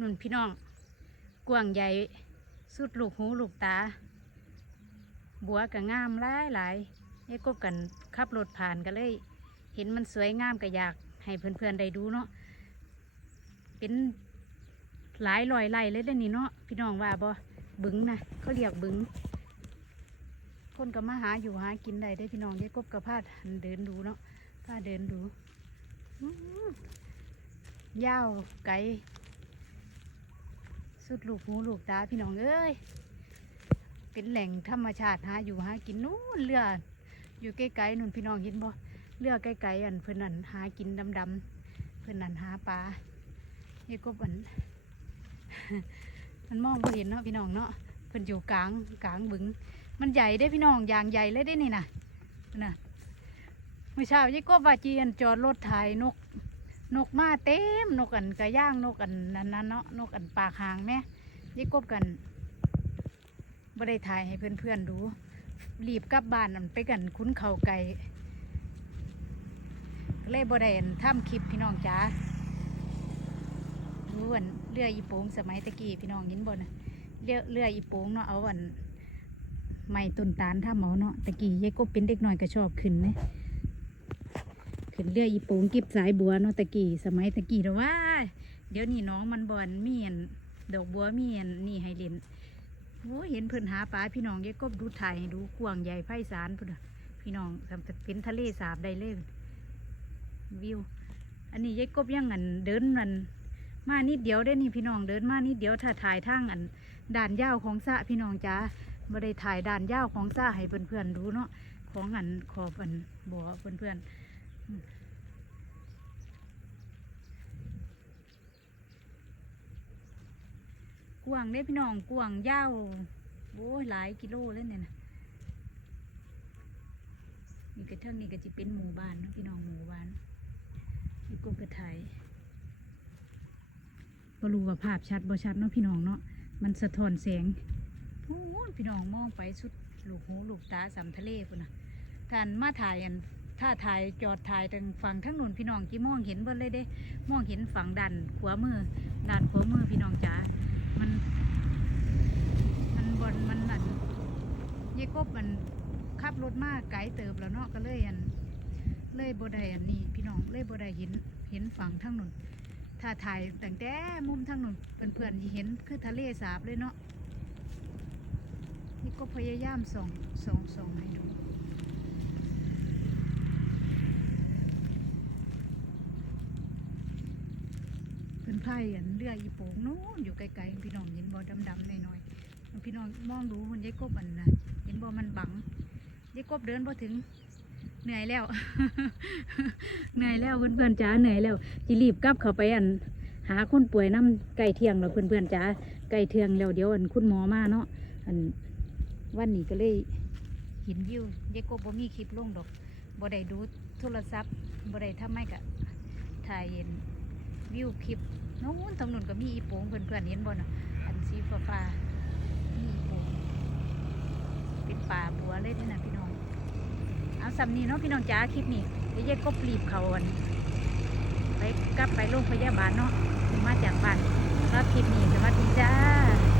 นุ่นพี่น้อง กว้างใหญ่ สุดลูกหูลูกตา บัวก็งามหลายหลายไอ้กบกันขับรถผ่านก็เลย เห็นมันสวยงามก็อยาก ให้เพื่อนๆได้ดูเนาะ เป็นหลายลอยไล่เลยเด้นี่เนาะพี่น้องว่าบ่บึงนะเขาเรียกบึง คนก็มาหาอยู่หากินได้ได้พี่น้องได้กบกับพาดหันเดินดูเนาะพาเดินดูยาวไกล สุดลูกหูลูกตาพี่น้องเอ้ยเป็นแหล่งธรรมชาติหาอยู่หากินนู้นเรืออยู่ใกล้ๆนู่นพี่น้องเห็นบ่เรือใกล้ๆอันเพื่อนนั่นหากินดำๆเพื่อนนั่นหาปลานี่กบอันมันมองบ่เห็นเนาะพี่น้องเนาะเพิ่นอยู่กลางกลางบึง มันใหญ่ได้พี่น้องอย่างใหญ่เลยได้นี่นะน่ะเมื่อเช้ายี่กบว่าจีอันจอดรถถ่ายนก นกมาเต็มนกอันกระย่างนกอันนั้นนั้นเนาะนกอันปากหางแม่ยี่กบกันบ่ได้ถ่ายให้เพื่อนๆดูรีบกลับบ้านอันไปกันคุ้นเขาไก่เลยบ่ได้อันทำคลิปพี่น้องจ๋าดูอันเรืออีโปงสมัยตะกี้พี่น้องยินบ่นะเรือเรืออีโปงเนาะเอาอันไม่ต้นตาลถ้าเมาเนาะตะกี้ยายกบเป็นเด็กน้อยก็ชอบขึ้นเนี่ย ขึ้นเรืออีโปงก็บสายบัวเนาะตะกี้สมัยตะกี้เด้ว่า เดี๋ยวนี้น้องมันบอนมีอันดอกบัวมีอันนี่ให้เล่นโอ้เห็นเพิ่นหาปลาพี่น้องยายกบดูถ่ายดูกวางใหญ่ไพศาลพุ่นพี่น้องสำเป็นทะเลสาบได้เลยวิว อันนี้ยายกบยังอันเดินมันมานิดเดียวได้นี่พี่น้องเดินมานิดเดียวถ้าถ่ายทางอันด่านยาวของสะพี่น้องจ้าบ่ได้ถ่ายด่านยาวของซ่าให้เพื่อนๆดูเนาะของอันขอบอันบ่อเพื่อนๆอืม กวางได้พี่น้องกวางยาวโอ้หลายกิโลเลยเนี่ยนะนี่กระเทิงนี่ก็จะเป็นหมู่บ้านพี่น้องหมู่บ้านนี่ก็กระไทยก็รู้ว่าภาพชัดบ่ชัดเนาะพี่น้องเนาะมันสะท้อนแสงโอ้พี่น้องมองไปสุดลูกหูลูกตาสำทะเลพุ่นนะการมาถ่ายอัน ถ้าถ่ายจอดถ่ายทางฝั่งทั้งนู้นพี่น้องที่มองเห็นเบิดเลยเด้ มองเห็นฝั่งดันขวามือด้านขวามือพี่น้องจ๋ามัน มันบนมันอันยายกบมันขับรถมากไกลเติบแล้วเนาะก็เลยอันเลยบ่ได้อันนี้ พี่น้องเลยบ่ได้เห็นเห็นฝั่งทั้งนู้นถ้าถ่ายตั้งแต่มุมทั้งนู้นเพื่อนๆเห็นคือทะเลสาบเลยเนาะนี่ก็พยายามส่องส่องส่องให้ดู เป็นไพ่อันเรืออีโป่งนู้นอยู่ไกลๆพี่น้องเห็นบ่ดำๆหน่อยๆพี่น้องมองดูมันยายกบอันนะเห็นบ่มันบังยายกบเดินพอถึงเหนื่อยแล้ว เหนื่อยแล้วเพื่อนๆจ๋าเหนื่อยแล้วจิรีบกลับเข้าไปอัน หาคนป่วยน้ำไก่เที่ยงแล้วเพื่อนๆจ๋าไก่เที่ยงแล้วเดี๋ยวอันคุณหมอมาเนาะอันวันนี้ก็เลยเห็นวิวยายกบบ่มีคลิปลงดอกบ่ได้ดูโทรศัพท์บ่ได้ทำไม่กะถ่ายเห็น วิวคลิปโน้นตำนุนก็มีอีโป่งเพื่อนๆเห็นบ่น่ะอันสีฟ้าฟ้ามีอีโป่งเป็นป่าบัวเลยนี่นะพี่น้องเอาสำนีเนาะพี่น้องจ้าคลิปนี้เดี๋ยวก็ปลีบเขาอันไปกลับไปโรงพยาบาลเนาะมาจากบ้านรับคลิปนี้สวัสดีจ้า